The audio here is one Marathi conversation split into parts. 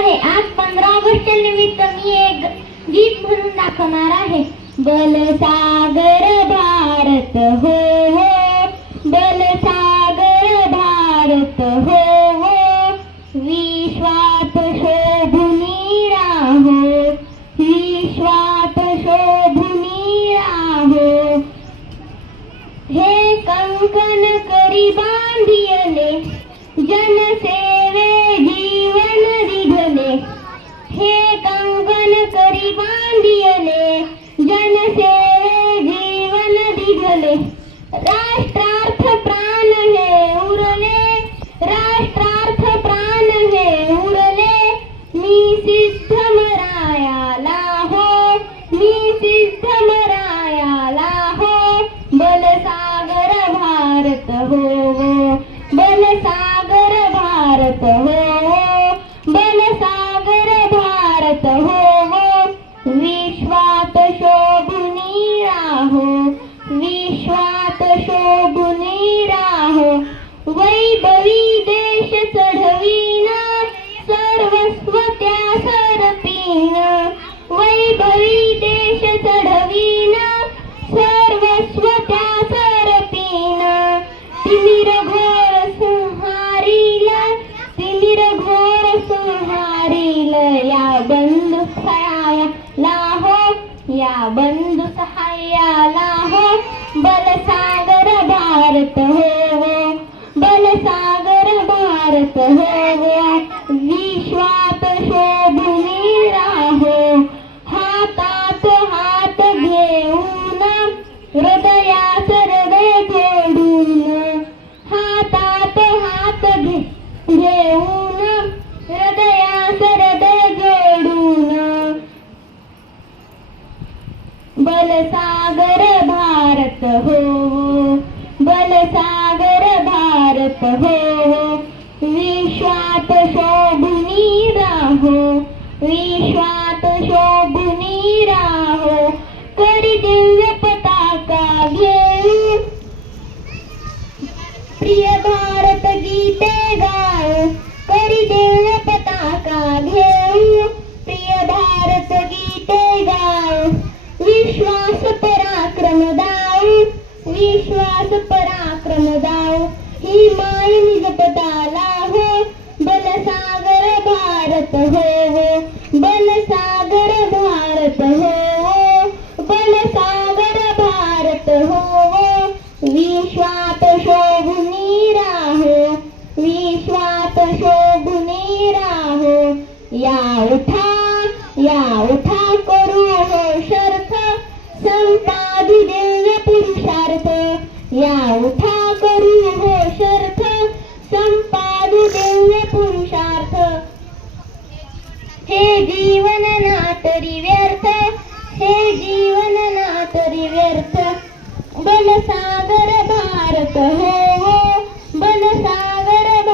आहे. आज 15 ऑगस्ट निमित्त मी एक गीत म्हणून दाखवणार आहे. बलसागर भारत हो हो, बलसागर भारत हो हो, विश्वात शोभुनी राहो, विश्वात शोभुनी राहो. हे कंकण करी बांधियले, जनसेवे जीवन दिघले. हे कंकण करी बांधियले, जनसेवे जीवन दिघले. राष्ट्रार्थ प्राण हे उरले, राष्ट्रार्थ प्राण हे उरले. मी सिद्धमरायाला हो, मी सिद्धमरायाला हो. बलसागर भारत हो, बलसागर भारत हो, बलसागर भारत हो. विश्वात शोभुनी राहो, विश्वात शोभुनी राहो. वैभवी देश चढवीन, सर्वस्व त्या सरपीन. वैभवी देश चढवीन, सर्वस्व त्या सरपीन. तिमिर घोर संहारील, तिमिर घोर संहारील. या बंधु सहाय्याला हो, या बंधु सहाय्याला हो. बलसागर भारत हो, बलसागर भारत हो. विश्वात शोभुनी राहो, हातात हात घेऊन, हृदयात हृदय जोडून. हातात हात घेऊन, हृदयात हृदय जोडून. बलसागर भारत हो, बलसागर भारत हो. विश्वात शोभुनी राहो, विश्वात शोभुनी राहो. करी दिव्य पताका घेऊन, प्रिय भारत गीते गाओ. करी दिव्य पताका घेऊन, प्रिय भारत गीते गाओ. विश्वास पराक्रम दाओ, विश्वास पराक्रम दाओ. ही माय निजपताला हो, बलसागर भारत हो, बलसागर भारत हो, बलसागर भारत हो. विश्वात शोभुनी राहो, विश्वात शोभुनी राहो. या उठा करू हो शर्थ, संपादू दिव्य पुरुषार्थ. या उठा करू हो शर्थ, संपादू दिव्य पुरुषार्थ. हे जीवन ना तरी व्यर्थ, हे जीवन ना तरी व्यर्थ. बलसागर भारत हो, बलसागर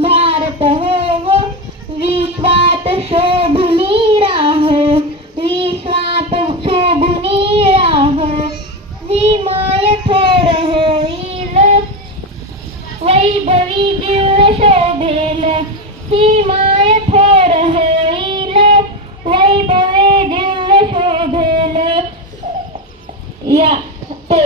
भारत हो. विश्वात शोभुनी राहो, विश्वात शोभुनी राहो. ही माय थोर होईल, वैभवी दिव्य शोभेल. ही माय थोर होईल, वैभवी दिव्य शोभेल. या तो